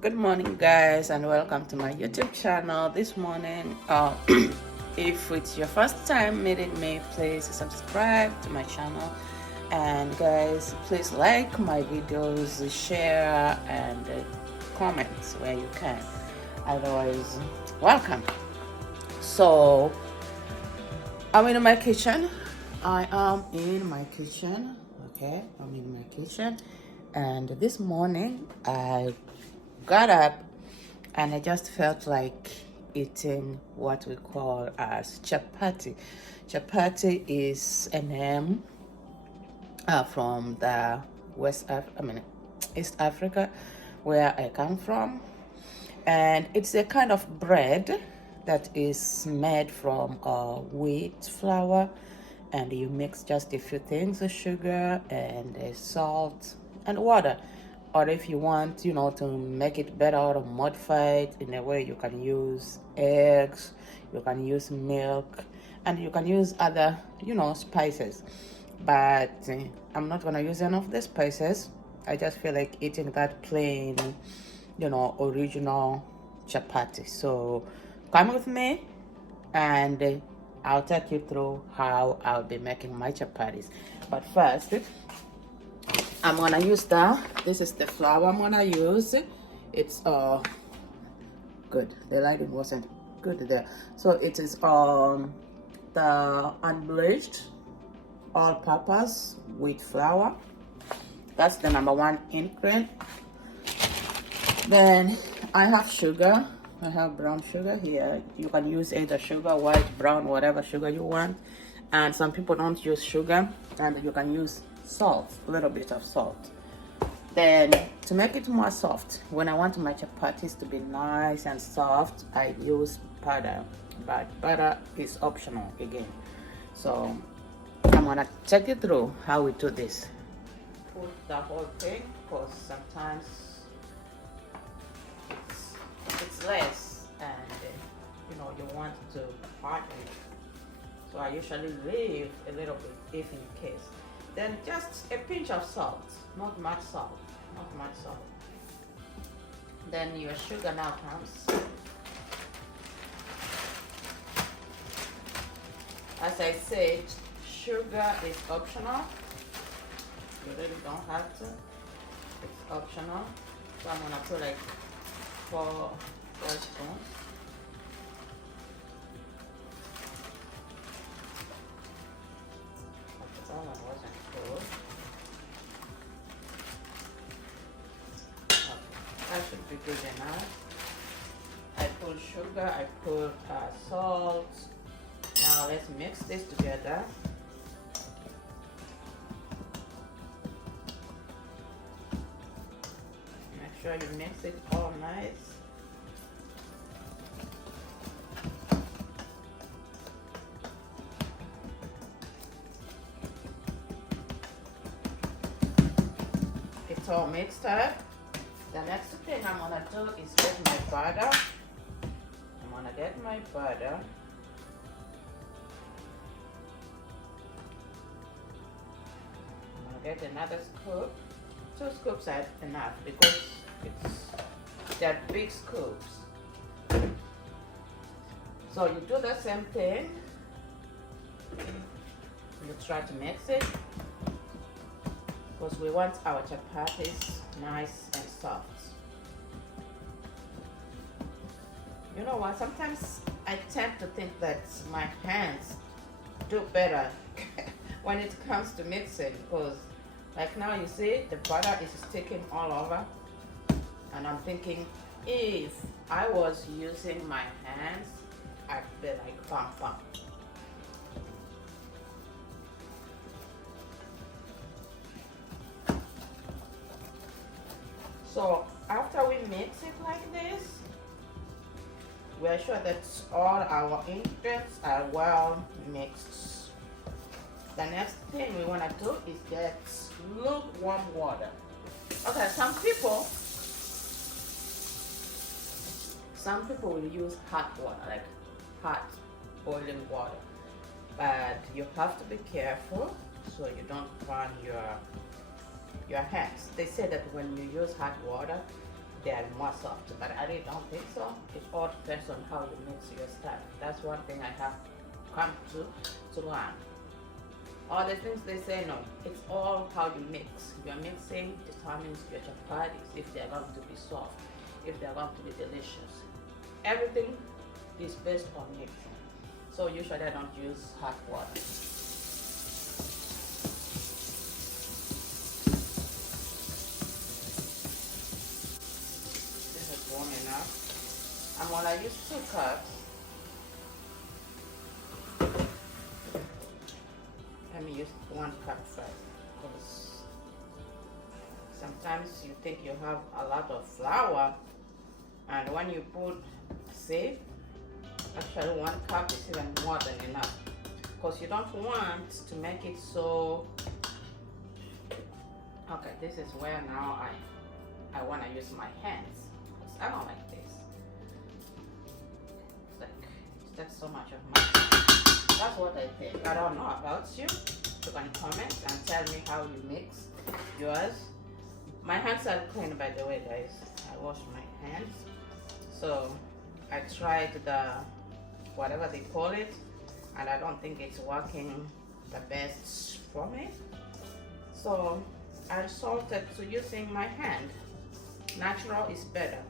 Good morning, guys, and welcome to my YouTube channel. This morning, if it's your first time meeting me, please subscribe to my channel, and guys, please like my videos, share, and comment where you can. Otherwise, welcome. So I'm in my kitchen. I am in my kitchen. Okay, I'm in my kitchen, and this morning I got up and I just felt like eating what we call as chapati. Chapati is a name from the East Africa, where I come from, and it's a kind of bread that is made from wheat flour, and you mix just a few things: sugar and salt and water. Or if you want, to make it better or modify it in a way, you can use eggs, you can use milk, and you can use other, spices. But I'm not gonna use any of the spices. I just feel like eating that plain, original chapati. So come with me, and I'll take you through how I'll be making my chapatis. But first, I'm gonna use this is the flour I'm gonna use. It's good. The lighting wasn't good there. So it is the unbleached all-purpose wheat flour. That's the number one ingredient. Then I have sugar. I have brown sugar here. You can use either sugar, white, brown, whatever sugar you want. And some people don't use sugar, and you can use salt, a little bit of salt. Then to make it more soft, when I want my chapatis to be nice and soft, I use butter, but butter is optional again. So I'm gonna take you through how we do this. Put the whole thing, because sometimes it's less, and you want to harden it. So I usually leave a little bit if in case. Then just a pinch of salt, not much salt. Then your sugar now comes. As I said, sugar is optional. You really don't have to. It's optional. So I'm gonna put like four spoons. That one wasn't good. Okay, that should be good enough. I put sugar, I put salt. Now let's mix this together. Make sure you mix it all nice. It's all mixed up. The next thing I'm gonna do is get my butter. I'm gonna get my butter. I'm gonna get another scoop. 2 scoops are enough because they're big scoops. So you do the same thing. You try to mix it, because we want our chapatis nice and soft. You know what? Sometimes I tend to think that my hands do better when it comes to mixing, because like now you see the butter is sticking all over, and I'm thinking if I was using my hands, I'd be like pam pam. So after we mix it like this, we are sure that all our ingredients are well mixed. The next thing we want to do is get lukewarm water. Okay, some people will use hot water, like hot boiling water, but you have to be careful so you don't burn your hands. They say that when you use hot water, they are more soft, but I really don't think so. It all depends on how you mix your stuff. That's one thing I have come to learn. All the things they say, no, it's all how you mix. Your mixing determines your chapatis, if they're going to be soft, if they're going to be delicious. Everything is based on mixing. So usually I don't use hot water. This is warm enough. I'm gonna use 2 cups. Let me use 1 cup first, because sometimes you think you have a lot of flour, and when you put, see, actually 1 cup is even more than enough, because you don't want to make it so. Okay, this is where now I want to use my hands, because I don't like this. It's like, that's so much of my. That's what I think. I don't know about you. You can comment and tell me how you mix yours. My hands are clean, by the way, guys. I wash my hands. So I tried the whatever they call it, and I don't think it's working the best for me. So I resorted to using my hand. Natural is better.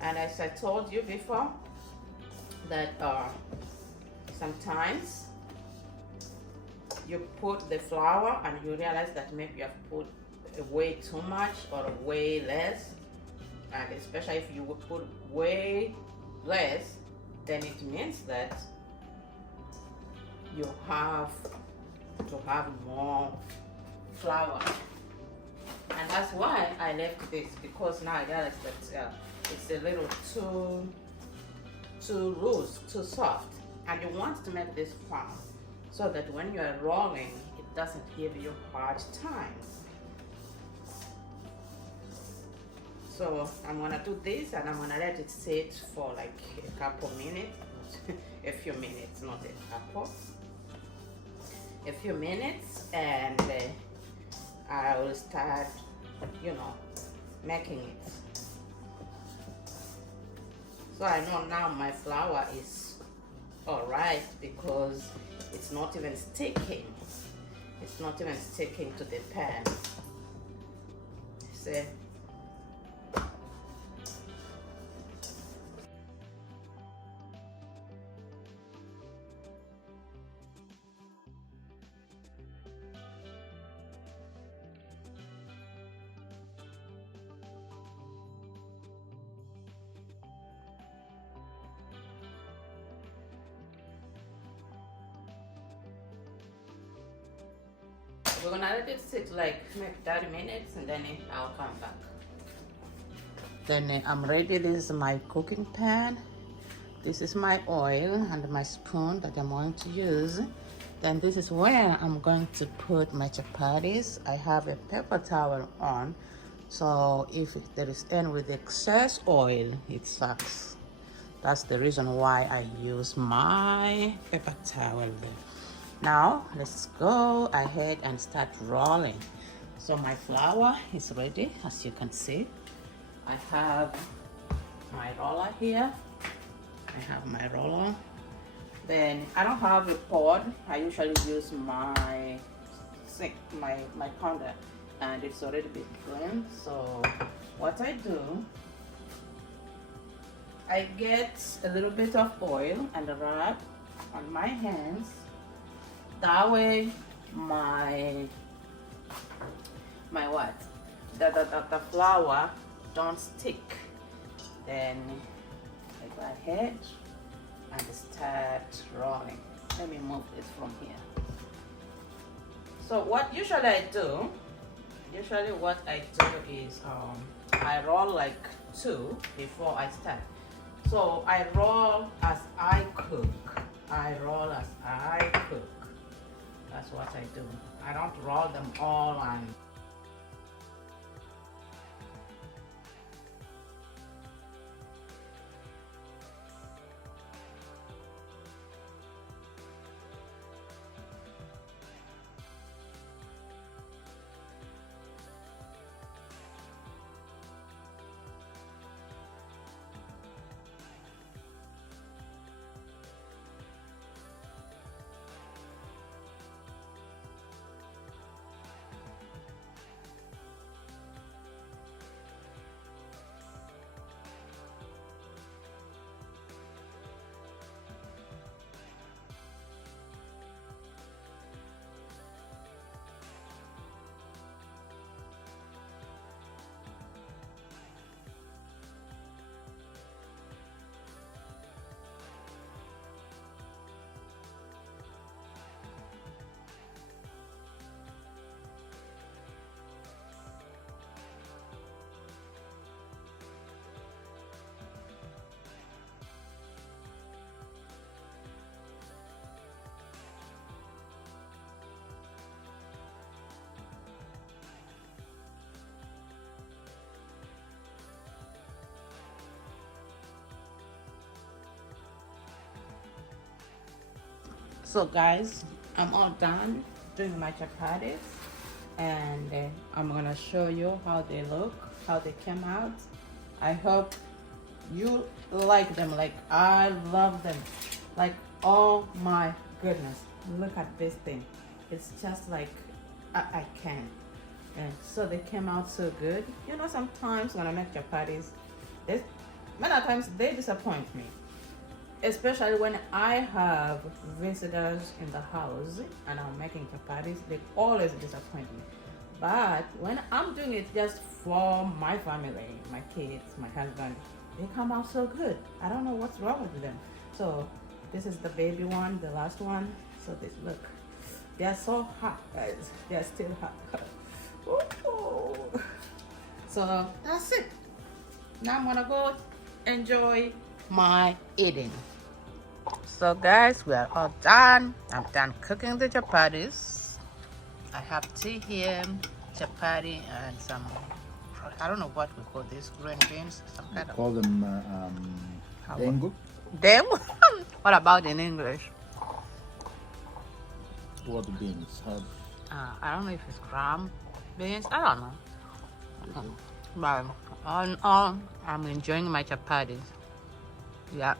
And as I told you before, that sometimes you put the flour and you realize that maybe you have put way too much or way less, and especially if you would put way less, then it means that you have to have more flour. And that's why I left this, because now I realize that it's a little too loose, too soft. And you want to make this firm so that when you are rolling, it doesn't give you hard time. So I'm gonna do this, and I'm gonna let it sit for like a couple minutes, a few minutes, not a couple, a few minutes, and I will start, making it. So I know now my flour is all right, because it's not even sticking. It's not even sticking to the pan. See? We're gonna let it sit like maybe 30 minutes, and then I'll come back. Then I'm ready. This is my cooking pan. This is my oil and my spoon that I'm going to use. Then this is where I'm going to put my chapatis. I have a paper towel on, so if there is any with excess oil, it sucks. That's the reason why I use my paper towel there. Now let's go ahead and start rolling. So my flour is ready, as you can see. I have my roller here. I have my roller. Then I don't have a pot. I usually use my sink, my pounder, and it's already been cleaned. So what I do, I get a little bit of oil and rub on my hands. That way my what? The flour don't stick. Then I go ahead and start rolling. Let me move this from here. So what usually I do, is I roll like 2 before I start. So I roll as I cook. That's what I do. I don't roll them all and So guys, I'm all done doing my chapatis, and I'm gonna show you how they look, how they came out. I hope you like them like I love them. Like, oh my goodness, look at this thing. It's just like I can't. And so they came out so good. You know, sometimes when I make chapatis, many times they disappoint me, especially when I have visitors in the house and I'm making chapatis. They always disappoint me. But when I'm doing it just for my family, my kids, my husband, they come out so good. I don't know what's wrong with them. So this is the baby one, the last one. So this, look, they are so hot, guys. They are still hot. Ooh. So that's it. Now I'm gonna go enjoy my eating. So guys, we are all done. I'm done cooking the chapatis. I have tea here, chapati, and some, I don't know what we call this, green beans, some kind of. Call them dengu. Dengu? What about in English? What beans? I don't know if it's gram beans. I don't know. But all in all, I'm enjoying my chapatis. Yeah.